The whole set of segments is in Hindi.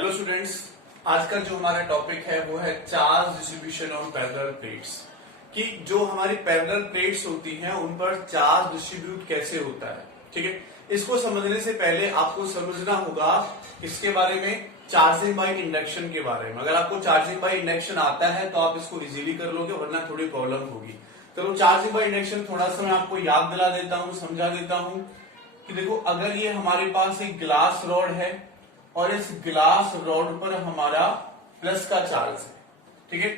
हेलो स्टूडेंट्स, आज का जो हमारा टॉपिक है वो है charge distribution on parallel plates. कि जो हमारी पैरेलल प्लेट्स होती हैं उन पर चार्ज डिस्ट्रीब्यूट कैसे होता है। ठीक है, इसको समझने से पहले आपको समझना होगा इसके बारे में, चार्जिंग बाय इंडक्शन के बारे में। अगर आपको चार्जिंग बाय इंडक्शन आता है तो आप इसको इजीली कर लोगे, वरना थोड़ी प्रॉब्लम होगी। चलो चार्जिंग बाय इंडक्शन थोड़ा सा मैं आपको याद दिला देता हूँ, समझा देता हूँ कि देखो, अगर ये हमारे पास एक ग्लास रॉड है और इस ग्लास रॉड पर हमारा प्लस का चार्ज है, ठीक है।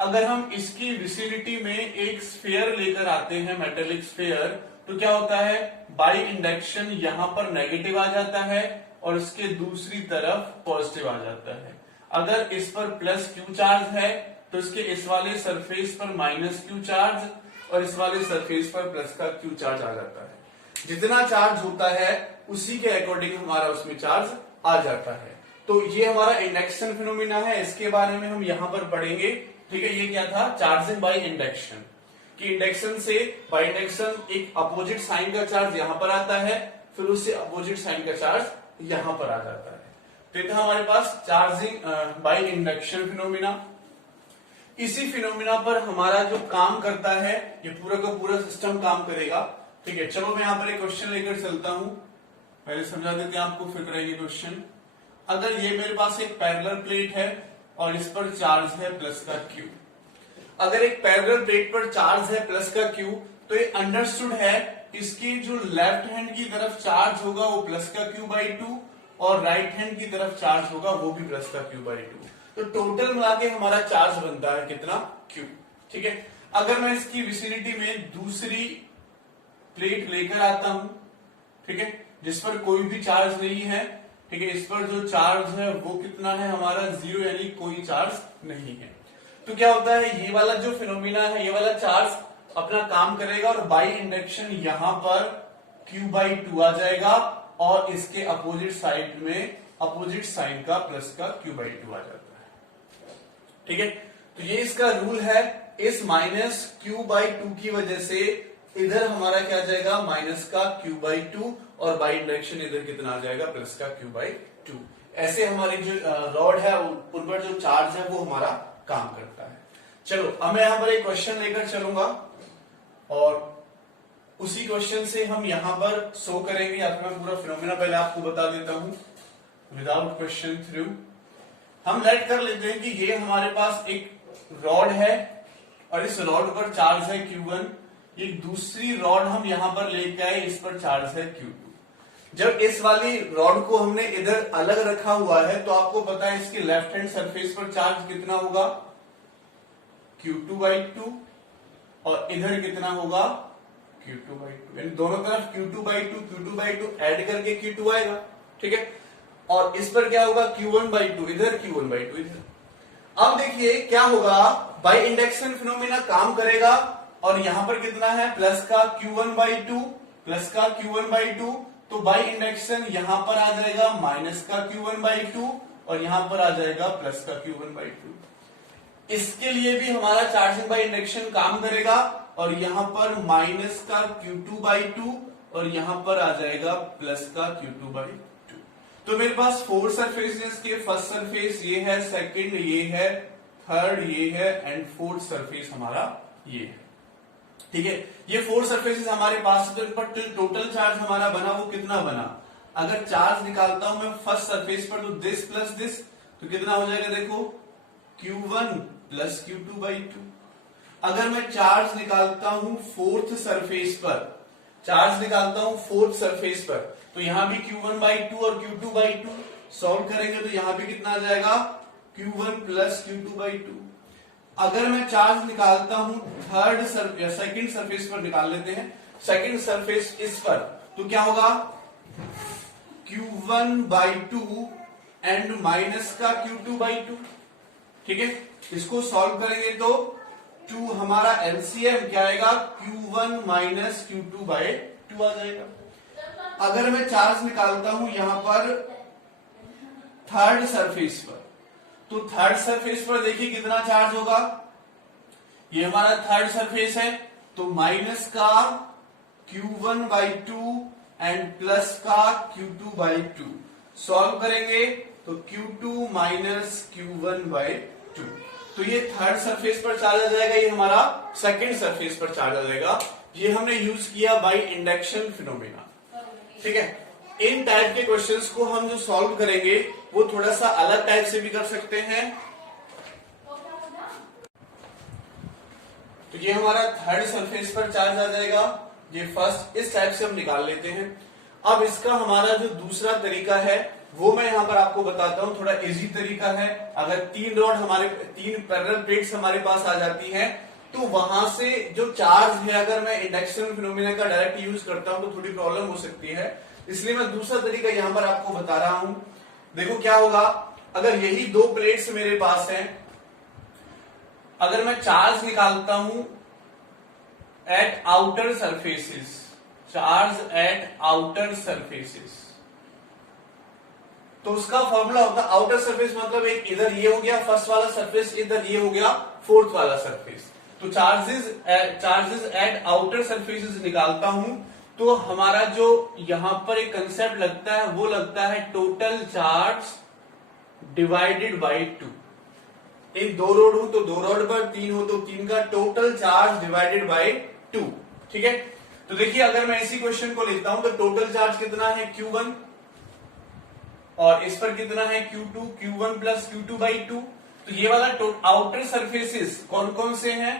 अगर हम इसकी विसिनिटी में एक स्फीयर लेकर आते हैं, मेटेलिक स्फीयर, तो क्या होता है, बाय इंडक्शन यहां पर नेगेटिव आ जाता है और इसके दूसरी तरफ पॉजिटिव आ जाता है। अगर इस पर प्लस क्यू चार्ज है तो इसके इस वाले सरफेस पर माइनस क्यू चार्ज और इस वाले सरफेस पर प्लस का क्यू चार्ज आ जाता है। जितना चार्ज होता है उसी के अकॉर्डिंग हमारा उसमें चार्ज आ जाता है। तो ये हमारा इंडक्शन फिनोमिना है, इसके बारे में हम यहां पर पढ़ेंगे। ठीक है, ये क्या था, चार्जिंग बाय इंडक्शन। कि इंडक्शन से बाय इंडक्शन एक अपोजिट साइन का चार्ज यहां पर आता है, फिर उससे अपोजिट साइन का चार्ज यहां पर आ जाता है। तो ये था हमारे पास चार्जिंग बाय इंडक्शन फिनोमिना। इसी फिनोमिना पर हमारा जो काम करता है, ये पूरा का पूरा सिस्टम काम करेगा। ठीक है, चलो मैं यहां पर एक क्वेश्चन लेकर चलता हूं, पहले समझा देते हैं आपको, फिर रहेगी क्वेश्चन। अगर ये मेरे पास एक पैरेलल प्लेट है और इस पर चार्ज है प्लस का क्यू। अगर एक पैरेलल प्लेट पर चार्ज है प्लस का क्यू, तो ये अंडरस्टूड है इसकी जो लेफ्ट हैंड की तरफ चार्ज होगा वो प्लस का क्यू बाई टू और राइट हैंड की तरफ चार्ज होगा वो भी प्लस का क्यू बाई टू। तो टोटल मिला के हमारा चार्ज बनता है कितना, क्यू। ठीक है, अगर मैं इसकी विसिनिटी में दूसरी प्लेट लेकर आता हूं, ठीक है, जिस पर कोई भी चार्ज नहीं है, ठीक है, इस पर जो चार्ज है वो कितना है हमारा, जीरो, यानी कोई चार्ज नहीं है। तो क्या होता है, ये वाला जो फिनोमिना है, ये वाला चार्ज अपना काम करेगा और बाय इंडक्शन यहां पर क्यू बाई टू आ जाएगा और इसके अपोजिट साइड में अपोजिट साइन का प्लस का क्यू बाई टू आ जाता है। ठीक है, तो ये इसका रूल है। इस माइनस क्यू बाई टू की वजह से इधर हमारा क्या आ जाएगा, माइनस का क्यू बाई टू, और बाई इंडक्शन इधर कितना आ जाएगा, प्लस का क्यू बाई टू। ऐसे हमारी जो रॉड है उन पर जो चार्ज है वो हमारा काम करता है। चलो अब मैं यहां पर एक क्वेश्चन लेकर चलूंगा और उसी क्वेश्चन से हम यहां पर शो करेंगे, या फिर मैं पूरा फिनोमिना पहले आपको बता देता हूं विदाउट क्वेश्चन थ्रू। हम लेट कर लेते हैं कि ये हमारे पास एक रॉड है और इस रॉड पर चार्ज है Q1। ये दूसरी रॉड हम यहां पर लेके आए, इस पर चार्ज है Q2। जब इस वाली रॉड को हमने इधर अलग रखा हुआ है तो आपको पता है इसके लेफ्ट हैंड सरफेस पर चार्ज कितना होगा, Q2 बाई टू, और इधर कितना होगा, Q2 बाई टू। यानी दोनों तरफ Q2 बाई टू एड करके Q2 आएगा। ठीक है, और इस पर क्या होगा, Q1 बाई टू, इधर Q1 बाई टू इधर। अब देखिए क्या होगा, बाय इंडक्शन फिनोमिना काम करेगा और यहां पर कितना है, प्लस का Q1 बाई टू, प्लस का Q1 बाई टू। तो बाय इंडक्शन यहां पर आ जाएगा माइनस का Q1 बाई टू और यहां पर आ जाएगा प्लस का Q1 बाई टू। इसके लिए भी हमारा चार्जिंग बाय इंडक्शन काम करेगा और यहां पर माइनस का Q2 बाई टू और यहां पर आ जाएगा प्लस का Q2 बाई टू। तो मेरे पास फोर सरफेसेस के, फर्स्ट सरफेस ये है, सेकंड ये है, थर्ड ये है एंड फोर्थ सरफेस हमारा ये है। ठीक है, ये फोर सरफेसेस हमारे पास, तो इन पर टोटल चार्ज हमारा बना वो कितना बना। अगर चार्ज निकालता हूं मैं फर्स्ट सरफेस पर, तो दिस प्लस दिस, तो कितना हो जाएगा, देखो Q1 plus Q2 by two. अगर मैं चार्ज निकालता हूं फोर्थ सरफेस पर, चार्ज निकालता हूं फोर्थ सरफेस पर, तो यहां भी Q1 बाई टू और Q2 बाई टू सॉल्व करेंगे तो यहां भी कितना आ जाएगा, Q1 plus Q2 by two. अगर मैं चार्ज निकालता हूं थर्ड सरफेस, सेकंड सरफेस पर निकाल लेते हैं, सेकंड सरफेस इस पर, तो क्या होगा, Q1 by two and minus का Q2 बाई टू। ठीक है, इसको सॉल्व करेंगे तो 2 हमारा एलसीएम क्या आएगा, Q1 minus Q2 by two आ जाएगा। अगर मैं चार्ज निकालता हूं यहां पर थर्ड सरफेस पर, तो थर्ड सरफेस पर देखिए कितना चार्ज होगा, ये हमारा थर्ड सरफेस है, तो माइनस का Q1 by two and plus का Q2 बाई टू। सॉल्व करेंगे तो Q2 माइनस Q1 बाई 2। तो ये थर्ड सरफेस पर चार्ज आ जाएगा, ये हमारा सेकंड सरफेस पर चार्ज आ जाएगा। ये हमने यूज किया बाय इंडक्शन फिनोमेना। ठीक है, इन टाइप के क्वेश्चंस को हम जो सॉल्व करेंगे वो थोड़ा सा अलग टाइप से भी कर सकते हैं। तो ये हमारा थर्ड सरफेस पर चार्ज आ जाएगा, ये फर्स्ट, इस टाइप से हम निकाल लेते हैं। अब इसका हमारा जो दूसरा तरीका है वो मैं यहां पर आपको बताता हूं, थोड़ा इजी तरीका है। अगर तीन पैरेलल प्लेट्स हमारे पास आ जाती हैं तो वहां से जो चार्ज है अगर मैं इंडक्शन फिनोमेना का डायरेक्ट यूज करता हूं तो थोड़ी प्रॉब्लम हो सकती है, इसलिए मैं दूसरा तरीका यहां पर आपको बता रहा हूं। देखो क्या होगा, अगर यही दो प्लेट्स मेरे पास हैं, अगर मैं चार्ज निकालता हूं eight outer surfaces, charge at outer surfaces, तो उसका फॉर्मूला होता है आउटर सरफेस मतलब एक इधर ये हो गया फर्स्ट वाला सरफेस, इधर ये हो गया फोर्थ वाला सरफेस। तो चार्जेस एट आउटर सरफेसेस निकालता हूं तो हमारा जो यहां पर एक कंसेप्ट लगता है वो लगता है टोटल चार्ज डिवाइडेड बाई 2। इन दो रोड हो तो दो रोड पर, तीन हो तो तीन का टोटल चार्ज डिवाइडेड बाई 2। ठीक है, तो देखिए अगर मैं इसी क्वेश्चन को लेता हूं तो टोटल चार्ज कितना है Q1 और इस पर कितना है Q2, Q1 plus Q2 by 2। तो ये वाला आउटर सरफेसेस कौन कौन से हैं,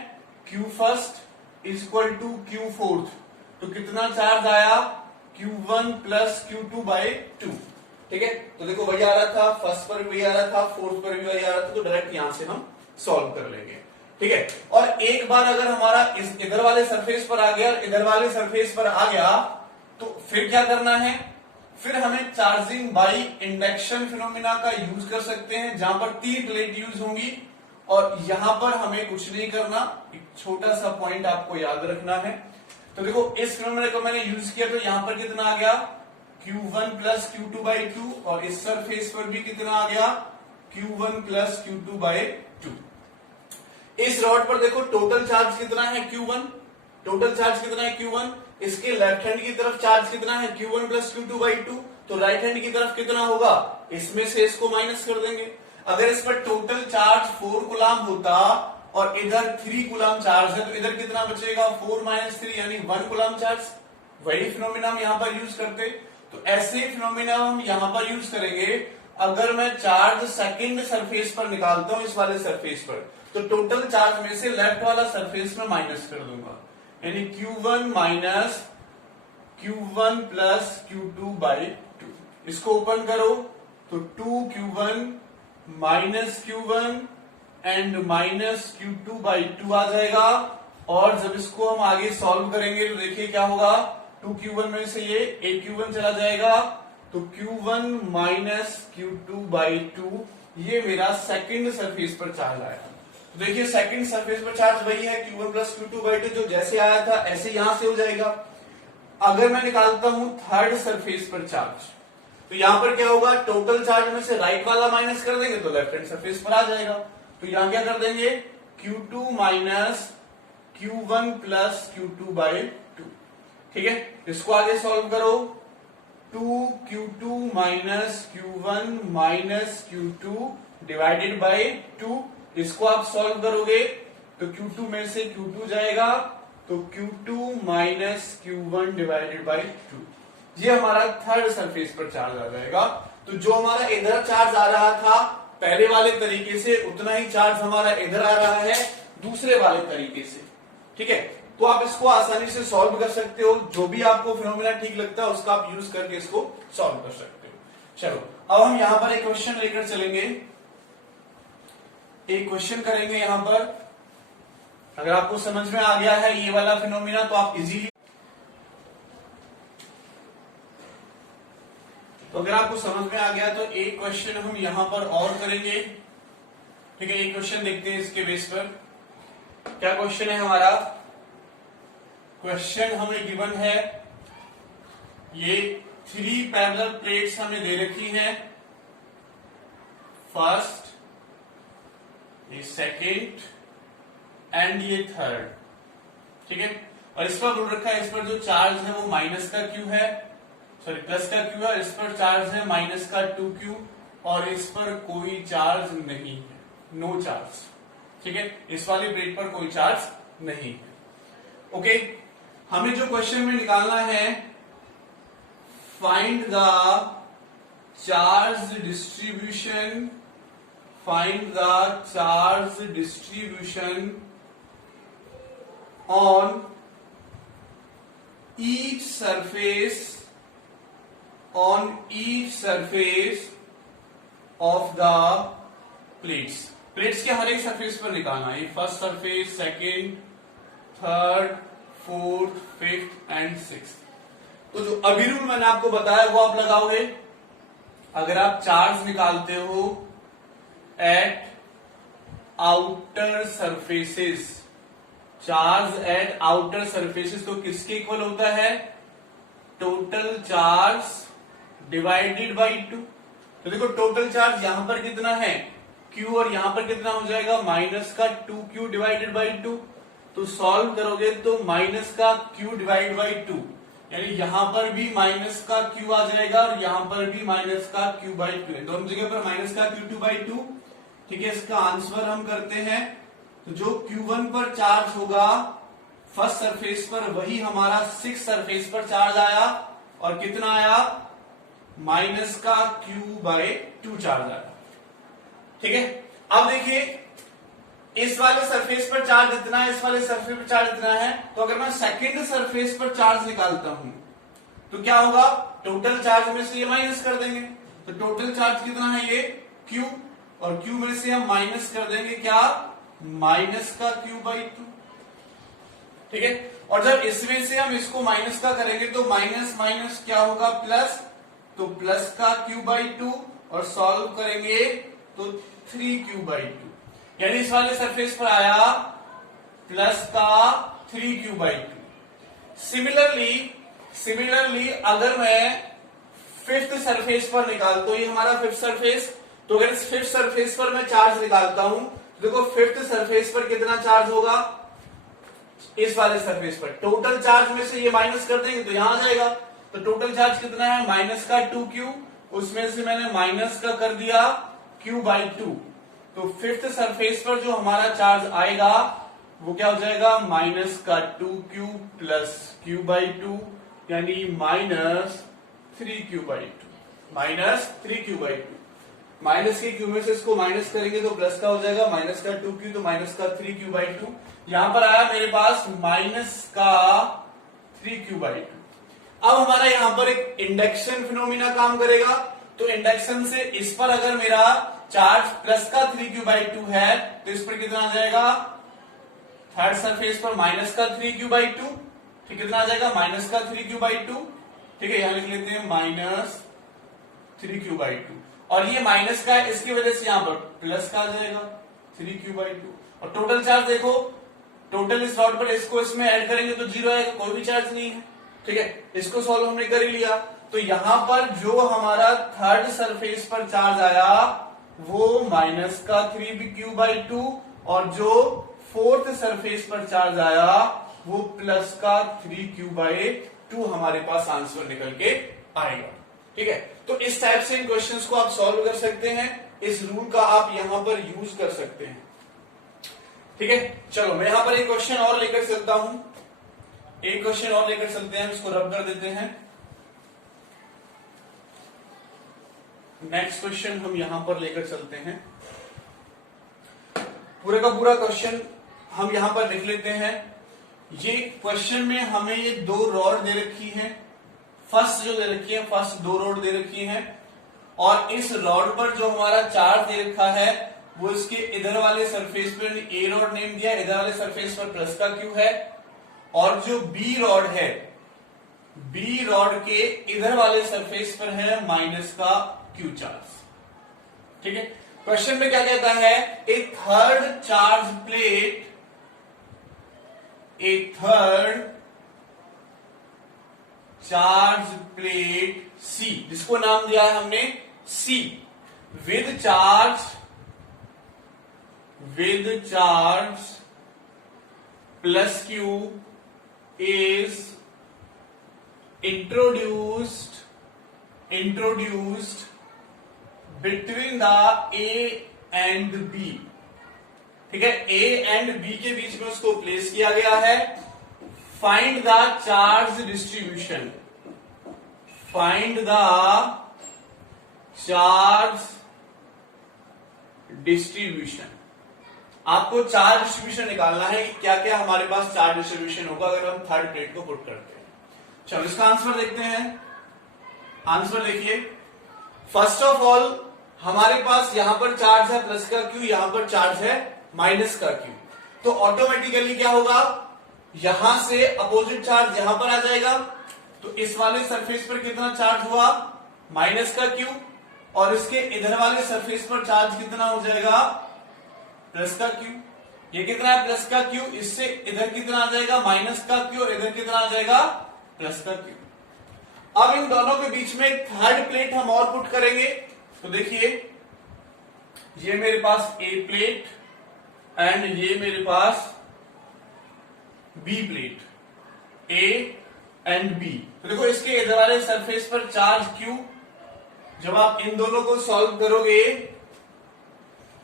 Q first equal to Q fourth, तो कितना चार्ज आया Q1 प्लस Q2 बाई 2। ठीक है, तो देखो वही आ रहा था, फर्स्ट पर भी आ रहा था, फोर्थ पर भी वही आ रहा था, तो डायरेक्ट यहां से हम सॉल्व कर लेंगे। ठीक है, और एक बार अगर हमारा इस इधर वाले सरफेस पर आ गया और इधर वाले सरफेस पर आ गया तो फिर क्या करना है, फिर हमें चार्जिंग बाई इंडक्शन फिनोमिना का यूज कर सकते हैं, जहां पर तीन प्लेट यूज होंगी और यहां पर हमें कुछ नहीं करना, एक छोटा सा पॉइंट आपको याद रखना है। तो देखो इस फिनोमिना को मैंने यूज किया तो यहां पर कितना आ गया Q1 प्लस Q2 बाई 2 और इस सरफेस पर भी कितना आ गया Q1 प्लस Q2 बाई 2। इस रॉड पर देखो टोटल चार्ज कितना है Q1, टोटल चार्ज कितना है Q1, इसके लेफ्ट हैंड की तरफ चार्ज कितना है Q1 प्लस Q2 बाई 2, तो राइट हैंड की तरफ कितना होगा, इसमें से इसको माइनस कर देंगे। अगर इस पर टोटल चार्ज 4 कूलम होता और इधर 3 कूलम चार्ज है तो इधर कितना बचेगा 4 माइनस 3 यानी 1 कूलम चार्ज। वही फिनोमिना हम यहां पर यूज करते, तो ऐसे फिनोमिना हम यहां पर यूज करेंगे। अगर मैं चार्ज सेकंड सरफेस पर निकालता हूं इस वाले सरफेस पर, तो टोटल चार्ज में से लेफ्ट वाला सरफेस में माइनस कर दूंगा, यानी Q1 minus Q1 plus Q2 by 2। इसको ओपन करो तो 2Q1 minus Q1 and minus Q2 by 2 आ जाएगा। और जब इसको हम आगे सॉल्व करेंगे तो देखिए क्या होगा, 2Q1 में से ये एक Q1 चला जाएगा तो Q1 माइनस Q2 बाई 2, ये मेरा सेकंड सरफेस पर चार्ज आया। तो देखिए सेकंड सरफेस पर चार्ज वही है Q1 प्लस Q2 बाई 2, जो जैसे आया था ऐसे यहां से हो जाएगा। अगर मैं निकालता हूं थर्ड सरफेस पर चार्ज, तो यहां पर क्या होगा, टोटल चार्ज में से राइट वाला माइनस कर देंगे तो लेफ्ट हैंड सरफेस पर आ जाएगा। तो यहां क्या कर देंगे Q2 minus Q1 plus Q2 by 2। ठीक है, इसको आगे सॉल्व करो, 2Q2 minus Q1 minus Q2 divided by 2। इसको आप सॉल्व करोगे तो Q2 में से Q2 जाएगा तो Q2 minus Q1 divided by 2, ये हमारा थर्ड सरफेस पर चार्ज आ जाएगा। तो जो हमारा इधर चार्ज आ रहा था पहले वाले तरीके से, उतना ही चार्ज हमारा इधर आ रहा है दूसरे वाले तरीके से। ठीक है, तो आप इसको आसानी से सॉल्व कर सकते हो, जो भी आपको फिनोमिना ठीक लगता है उसका आप यूज करके इसको सॉल्व कर सकते हो। चलो अब हम यहां पर एक क्वेश्चन लेकर चलेंगे, एक क्वेश्चन करेंगे यहां पर। अगर आपको समझ में आ गया है ये वाला फिनोमिना तो आप इजीली, तो अगर आपको समझ में आ गया तो एक क्वेश्चन हम यहां पर और करेंगे। ठीक है, एक क्वेश्चन देखते हैं इसके बेस पर। क्या क्वेश्चन है हमारा, क्वेश्चन हमें गिवन है, ये 3 पैरेलल प्लेट्स हमें दे रखी हैं, फर्स्ट, ये सेकेंड एंड ये थर्ड। ठीक है, और इस पर बोल रखा है, इस पर जो चार्ज है वो माइनस का Q है, सॉरी प्लस का Q है, इस पर चार्ज है माइनस का 2Q। और इस पर कोई चार्ज नहीं है, नो चार्ज। ठीक है, इस वाली प्लेट पर कोई चार्ज नहीं है। ओके, हमें जो क्वेश्चन में निकालना है, find the charge distribution, find the charge distribution on each surface, on each surface of the plates। Plates के हर एक सरफेस पर निकालना है, first surface, second, third, fourth, fifth and six. तो जो अभी रूल मैंने आपको बताया वो आप लगाओगे। अगर आप चार्ज निकालते हो eight outer surfaces, charge at outer surfaces, तो किसके इक्वल होता है? Total charge divided by 2। तो देखो टोटल चार्ज यहां पर कितना है, Q, और यहां पर कितना हो जाएगा, माइनस का 2Q डिवाइडेड बाई 2। तो सॉल्व करोगे तो माइनस का Q डिवाइड बाई 2, यानी यहां पर भी माइनस का Q आ जाएगा और यहां पर भी माइनस का Q बाई 2 है, दोनों जगह पर माइनस का Q2 बाई 2। ठीक है, इसका आंसर हम करते हैं। तो जो Q1 पर चार्ज होगा फर्स्ट सरफेस पर, वही हमारा 6 सरफेस पर चार्ज आया, और कितना आया, माइनस का Q बाय 2 चार्ज आया। ठीक है, अब देखिए इस वाले सरफेस पर चार्ज इतना है, इस वाले सरफेस पर चार्ज इतना है, तो अगर मैं सेकंड सरफेस पर चार्ज निकालता हूं तो क्या होगा, टोटल चार्ज में से ये माइनस कर देंगे, तो टोटल चार्ज कितना है ये Q, और Q में से हम माइनस कर देंगे क्या, माइनस का Q बाई 2। ठीक है, और जब इसमें से हम इसको माइनस का करेंगे तो माइनस माइनस क्या होगा, प्लस, तो प्लस का Q बाई 2, और सॉल्व करेंगे तो 3Q बाई 2, यानी इस वाले सरफेस पर आया प्लस का 3Q बाई 2। सिमिलरली अगर मैं फिफ्थ सरफेस पर निकालता हूं, ये हमारा फिफ्थ सरफेस, तो अगर इस फिफ्थ सरफेस पर मैं चार्ज निकालता हूं, देखो फिफ्थ सरफेस पर कितना चार्ज होगा, इस वाले सरफेस पर टोटल चार्ज में से ये माइनस कर देंगे तो यहां आ जाएगा, तो टोटल चार्ज कितना है, माइनस का 2Q, उसमें से मैंने माइनस का कर दिया Q बाई 2। तो फिफ्थ सरफेस पर जो हमारा चार्ज आएगा वो क्या हो जाएगा, माइनस का 2Q प्लस Q बाई 2, यानी minus 3Q by 2, minus 3Q by 2। Minus के Q में से इसको माइनस करेंगे तो प्लस का हो जाएगा, माइनस का 2Q तो माइनस का 3Q बाई 2। यहां पर आया मेरे पास माइनस का 3Q बाई 2। अब हमारा यहां पर एक इंडक्शन फिनोमिना काम करेगा, तो इंडक्शन से इस पर अगर मेरा चार्ज प्लस का 3Q बाई 2 है, तो इस पर कितना आ जाएगा, थर्ड सरफेस पर माइनस का 3Q बाई 2, ठीक, कितना आ जाएगा, माइनस का 3Q बाई 2। ठीक है, यहां लिख लेते हैं माइनस 3Q बाई 2, और ये माइनस का है, इसकी वजह से यहां पर प्लस का आ जाएगा 3Q बाई 2। और टोटल चार्ज देखो, टोटल इस रॉड पर इसको इसमें ऐड करेंगे तो 0 आएगा, कोई भी चार्ज नहीं है। ठीक है, इसको सॉल्व हमने कर ही लिया, तो यहां पर जो हमारा थर्ड सरफेस पर चार्ज आया वो माइनस का 3Q बाई 2, और जो फोर्थ सरफेस पर चार्ज आया वो प्लस का 3Q बाई 2 हमारे पास आंसर निकल के आएगा। ठीक है, तो इस टाइप से इन क्वेश्चंस को आप सॉल्व कर सकते हैं, इस रूल का आप यहां पर यूज कर सकते हैं। ठीक है, चलो मैं यहां पर एक क्वेश्चन और लेकर चलता हूं, एक क्वेश्चन और लेकर चलते हैं, इसको रब कर देते हैं। नेक्स्ट क्वेश्चन हम यहां पर लेकर चलते हैं, पूरे का पूरा क्वेश्चन हम यहां पर लिख लेते हैं। ये क्वेश्चन में हमें ये 2 रॉड दे रखी हैं, फर्स्ट जो दे रखी है, फर्स्ट 2 रॉड दे रखी हैं, और इस रॉड पर जो हमारा चार्ज दे रखा है वो इसके इधर वाले सरफेस पर ए रॉड नेम दिया, इधर वाले सरफेस पर प्लस का Q है, और जो बी रॉड है, बी रॉड के इधर वाले सरफेस पर है माइनस का Q चार्ज। ठीक है, क्वेश्चन में क्या कहता है, a third charge plate, a third charge plate C, जिसको नाम दिया है हमने C, with charge plus Q is introduced between the A and B. ठीक है, ए एंड बी के बीच में उसको प्लेस किया गया है। Find the charge distribution, find the charge distribution. आपको चार्ज डिस्ट्रीब्यूशन निकालना है कि क्या क्या हमारे पास चार्ज डिस्ट्रीब्यूशन होगा अगर हम थर्ड प्लेट को पुट करते हैं। चलो इसका आंसर देखते हैं। आंसर देखिए, फर्स्ट ऑफ ऑल हमारे पास यहां पर चार्ज है प्लस का क्यू, यहां पर चार्ज है माइनस का क्यू, तो ऑटोमेटिकली क्या होगा, यहां से अपोजिट चार्ज यहां पर आ जाएगा। तो इस वाले सरफेस पर कितना चार्ज हुआ, माइनस का क्यू, और इसके इधर वाले सरफेस पर चार्ज कितना हो जाएगा, प्लस का क्यू। ये कितना है, प्लस का क्यू, इससे इधर कितना आ जाएगा, माइनस का क्यू, और इधर कितना आ जाएगा, प्लस का क्यू। अब इन दोनों के बीच में एक थर्ड प्लेट हम और पुट करेंगे। तो देखिए, ये मेरे पास ए प्लेट एंड ये मेरे पास B plate, A and B. तो देखो इसके इधर वाले सरफेस पर चार्ज क्यू, जब आप इन दोनों को सॉल्व करोगे,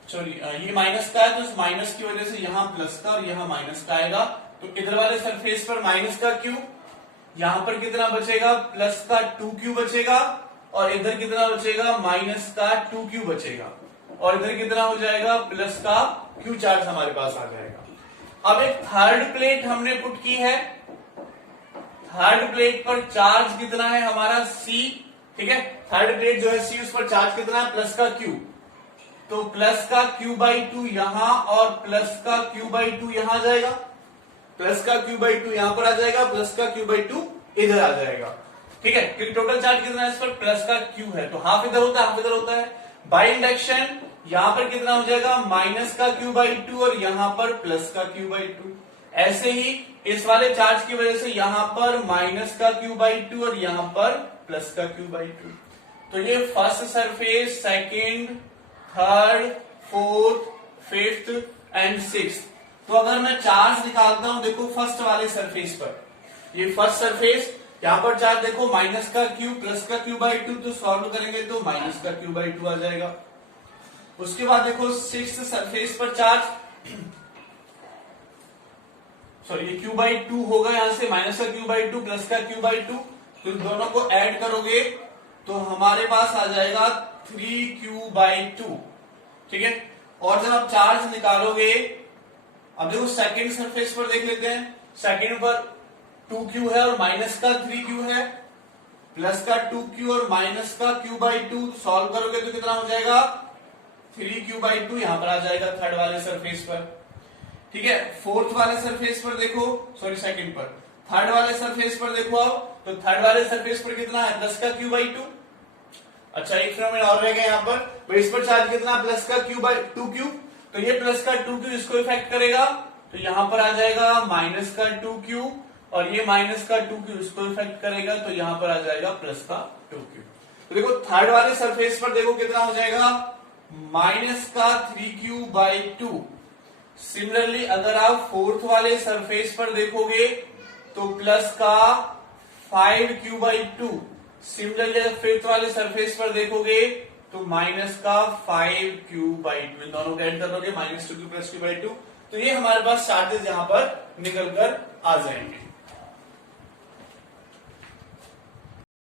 सॉरी ये माइनस का है तो इस माइनस की वजह से यहां प्लस का और यहां माइनस का आएगा। तो इधर वाले सरफेस पर माइनस का क्यू, यहां पर कितना बचेगा, प्लस का 2q बचेगा, और इधर कितना बचेगा, माइनस का 2q बचेगा, और इधर कितना हो जाएगा, प्लस का q चार्ज हमारे पास आ जाएगा। अब एक थर्ड प्लेट हमने पुट की है, थर्ड प्लेट पर चार्ज कितना है हमारा c। ठीक है, थर्ड प्लेट जो है c, उस पर चार्ज कितना है, प्लस का q। तो प्लस का q/2 यहां और प्लस का q/2 यहां आ जाएगा, प्लस का q/2 यहां पर आ जाएगा, प्लस का q/2 इधर आ जाएगा। ठीक है, क्योंकि टोटल चार्ज कितना है इस पर, प्लस का q है, तो हाफ इधर होता है हाफ इधर होता है। बाय इंडक्शन यहां पर कितना हो जाएगा, माइनस का q/2 और यहां पर प्लस का q/2। ऐसे ही इस वाले चार्ज की वजह से यहां पर माइनस का q/2 और यहां पर प्लस का q/2। तो ये first surface, second, third, fourth, fifth and sixth. तो अगर मैं चार्ज निकालता हूं, देखो फर्स्ट वाले सरफेस पर, ये फर्स्ट सरफेस, यहां पर चार्ज देखो माइनस का q, प्लस का q/2, तो सॉल्व करेंगे तो माइनस का q/2 आ जाएगा। उसके बाद देखो सिक्स्थ सरफेस पर चार्ज, सॉरी ये q/2 होगा, यहां से माइनस का q/2 प्लस का q/2, तो दोनों को ऐड करोगे तो हमारे पास आ जाएगा 3q/2। ठीक है, और जब आप चार्ज निकालोगे, अब देखो सेकंड सरफेस पर देख लेते हैं, सेकंड पर 2q है और माइनस का 3q है, प्लस का 2q और माइनस का q/2, सॉल्व करोगे तो कितना हो जाएगा, 3q/2 यहां पर आ जाएगा थर्ड वाले सरफेस पर। ठीक है, फोर्थ वाले सरफेस पर देखो, सॉरी सेकंड पर, थर्ड वाले सरफेस पर देखो आप, तो थर्ड वाले सरफेस पर कितना है, प्लस का q/2। अच्छा एक फिनोमेना और रह गया यहाँ पर, तो इस पर चार्ज कितना, प्लस का q/2q, तो ये प्लस का 2q इसको इफेक्ट करेगा, तो यहां पर आ जाएगा माइनस का 2q, और ये माइनस का 2q इसको इफेक्ट करेगा, तो यहां पर आ जाएगा प्लस का 2q। तो देखो थर्ड वाले सरफेस पर देखो कितना हो जाएगा, माइनस का 3q/2। सिमिलरली अगर आप फोर्थ वाले सरफेस पर देखोगे तो प्लस का 5q/2। सिमिलरली अगर फिफ्थ वाले सरफेस पर देखोगे तो माइनस का 5q/2। इन दोनों को ऐड कर दोगे, -2q + q/2, तो ये हमारे पास चार्जेस यहां पर निकल कर आ जाएंगे।